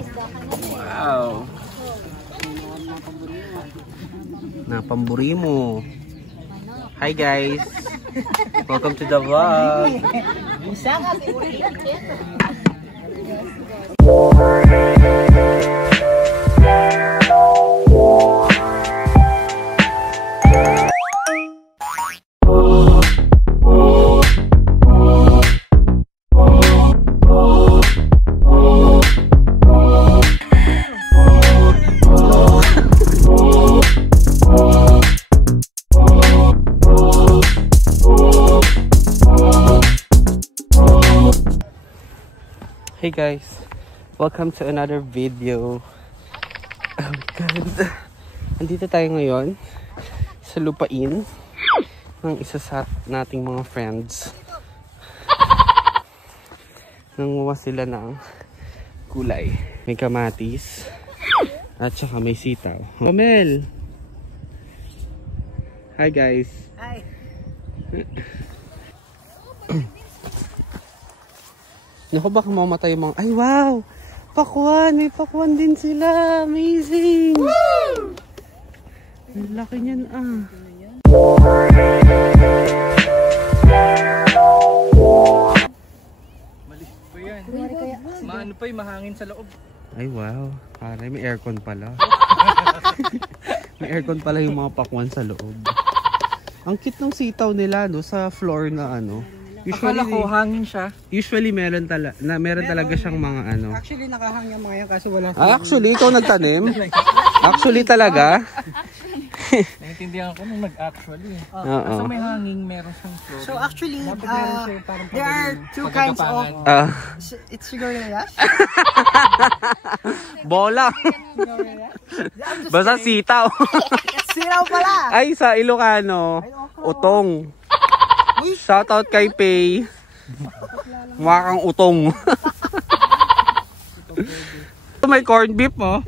Wow. Napamburi mo. Hi guys. Welcome to the vlog. Hey guys, welcome to another video. Oh my god. Andito tayo ngayon sa lupain ng isa sa nating mga friends. Nanguha sila ng kulay. May kamatis at saka may sitaw. Mel! Hi guys. Hi. Naku, baka mamatay yung mga... Ay, wow! Pakwan! May pakwan din sila! Amazing! Woo! Ang laki niyan ah. Malis pa yan. Maano pa yung mahangin sa loob. Ay, wow. Pare, may aircon pala. May aircon pala yung mga pakwan sa loob. Ang cute ng sitaw nila, no? Sa floor na ano. Akala ko hangin siya. Usually meron talaga siyang mga ano. Actually nakahang yung mga yan kasi wala. Actually ikaw nagtanim? Actually talaga? Naintindihan ko nung nag-actually. Oo. Kasi may hangin, meron siyang floor. So actually, there are two kinds of it's sigarilyas. Bola. Basta sitaw. Sitaw pala. Ay, sa Ilocano, utong. Shoutout kay Pay. Mukha kang utong. May corned beef mo.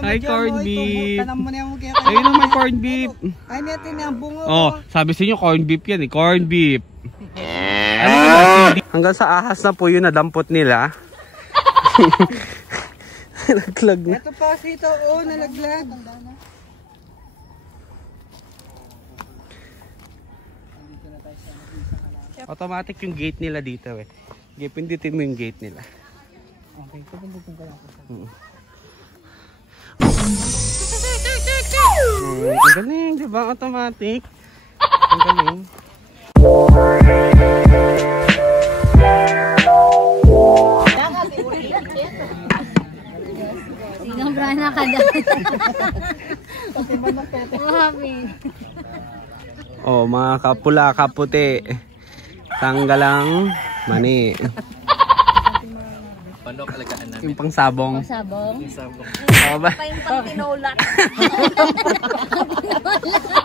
Ay, corned beef. Ayun na, may corned beef. Ay, natin yung bungo. Oh, sabi sa inyo corned beef yan eh. Corned beef. Hanggang sa ahas na po yun, nadampot nila. Nalaglag na. Ito pa sitaw, oh, nalaglag. Automatic yung gate nila dito eh. Pindutin mo yung gate nila. Okay, pindutin ko lang po. Ang galing, di ba? Automatic. Ang galing. Sinong brana ka daw? Oh, mga kapula, kaputi. Tanggalang mani. Panok alagaan namin. Yung pang sabong. Sabong? Sabong. Oh, ba? Pa yung pang tinola.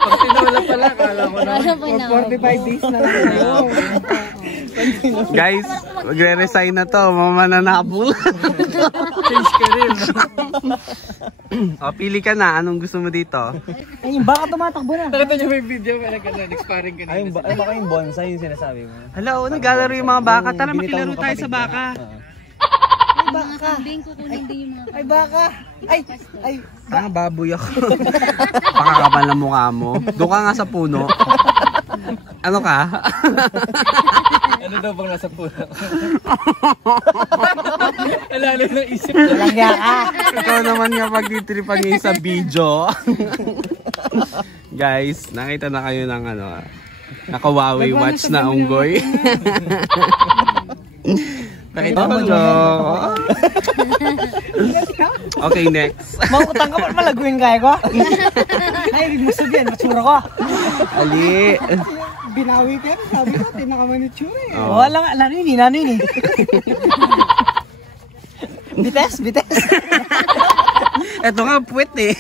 Pag tinola pala, kala ko na. 45 days na lang. Guys, magre-resign na to. Mamananabol. Change ka rin. O, pili ka na. Anong gusto mo dito? Ay, yung baka tumatakbo na. Nakita niyo may video, may nag-expiring kanina. Ay, baka yung bonsai yung sinasabi mo. Hello, naglalaro yung mga baka. Tara, makilaro tayo sa baka. Ay, baka. Kambing, kukunin din yung mga Ay, baka. Ay. Baboy ako. Pakakapal na mukha mo. Doon ka nga sa puno. Ano ka? Ano daw bang nasa puno? Alala na isip na. Lagya ka. Ikaw naman nga pagtitripan niyo sa video. Guys, nakita na kayo ng ano, naka-Huawei watch na unggoy. Nakita mo, Jo. Okay, next. Mautang ka pa malaguin kaya ko. Ay, musog yan. Matsura ko. Ali. Binawi ka. Sabi ko, tinakaman ni Tsura eh. Oh. Wala nga. Lano yun eh. Bites. Ito nga, puwet eh.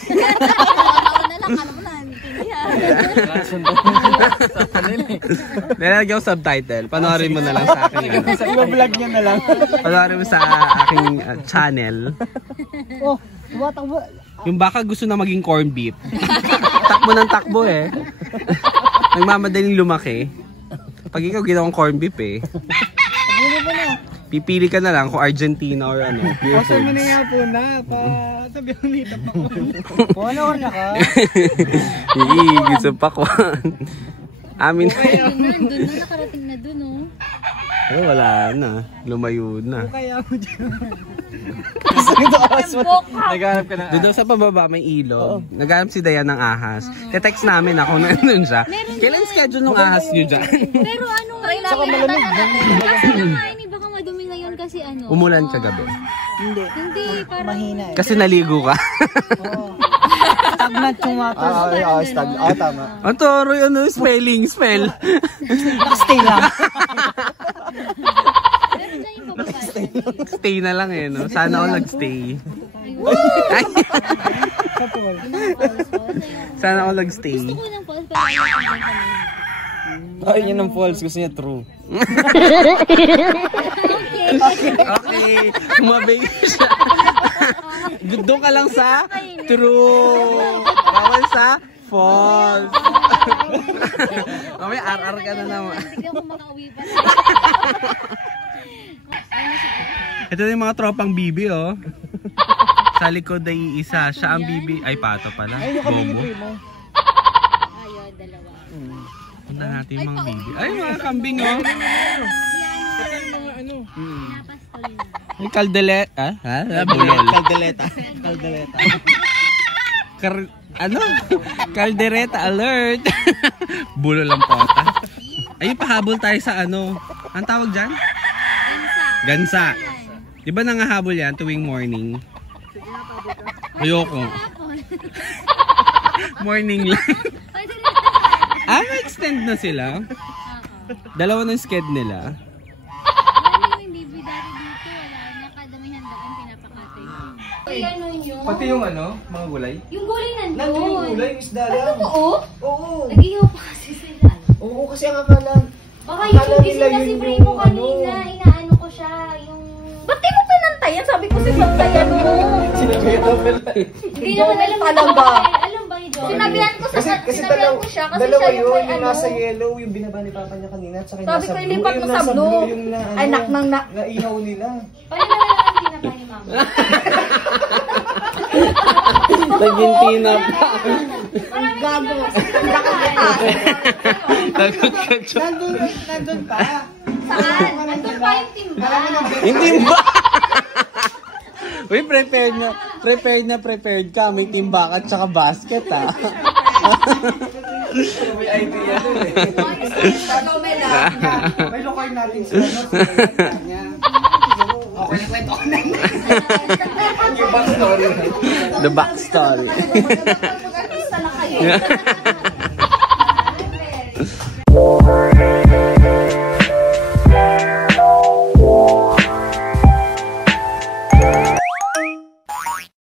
Nalagyan ko subtitle. Panoorin mo na lang sa akin. Sa iba-vlog niya na lang. Panoorin mo sa aking channel. Oh, tumatakbo. Yung baka gusto na maging corned beef. Takbo ng takbo eh. Nagmamadaling lumaki. Pag ikaw ginawang corned beef eh. Pipili ka na lang kung Argentina or ano. Beer Kasi mo na foods. nga po na. Sabi ko nito pa ko. Kung ano na ka? Gusto pa ko. Amin. Doon na, nakarating na doon, oh. Pero wala na. Lumayo na. Kaya mo dyan. Naghanap ka na. Doon daw sa pababa may ilog. Naghanap si Dayan ng ahas. Te-text namin ako na nandun siya. Kailan schedule ng ahas nyo dyan? Pero ano ngayon? Saka malamig. Kasi naman, baka madumi ngayon kasi ano. Umulan kagabi. Hindi. Hindi, parang... Mahina eh. Kasi naligo ka. Stagnant yung water. Tama. Ang toroy, ano, spell. Stay lang. Pero dyan yung bababa. Stay na lang eh, no? Sana ako nag-stay. Ay! Sana ako nag-stay. Gusto ko ng falls, pero ayaw ko dyan kami. Ay, yun ang false. Gusto niya true. Okay, umabay siya. Doon ka lang sa true. Bawal sa false. Mamaya ar-ar ka na naman. Tignan ko makauwi pa. Ito na yung mga tropang bibi, oh. Sa likod ay isa. Siya ang bibi. Ay, pato pala. Bobo. Ayun, dalawa. Punta natin yung mga bibi. Ay, mga kambing, oh. Napastol na. May kaldeleta. Bulol. Caldereta. Ano? Caldereta alert. Bulol ang pota. Ayun, pahabol tayo sa ano. Ang tawag dyan? Gansa. Di ba nangahabol yan tuwing morning? Ayoko. Morning lang. Extend na sila. Dalawa ng sked nila. Wala yung baby dati dito. Wala. Nakadamihan doon. Pinapakatay. Ano yun? Pati yung ano, mga gulay. Yung gulay nandun. Nandun yung gulay, isda lang. Totoo? Oo. Nag-ihaw pa kasi sila. Oo, kasi ang akala. Baka yung gising na si Primo ano. kanina. Inaano ko siya. Yung... Ba't di mo pinantayan? Sabi ko si Santayan mo. Sinagaya daw pala. Hindi naman alam ba? Alam ba ni John? Sinabihan ko Kasi sinabihan ko siya. Kasi dalawa siya yung yun, may yung ano. nasa yellow, yung binaba ni Papa niya kanina, at saka yung Sabi nasa ko, blue. ilipat Yung mo sa nasa blue. yung na, ano, Ay, naknang na. naihaw nila. Paano na lang ang tinapay ni Mama? Argentina pa. Gago. Nandun pa. Saan? Nandun pa yung timba. Hindi ba? Uy, prepared ka. May timba at saka basket, ha? May idea dun eh. May lokal natin sila. Okay, kwento ko na. Yung backstory. The backstory. Mag-artista na kayo.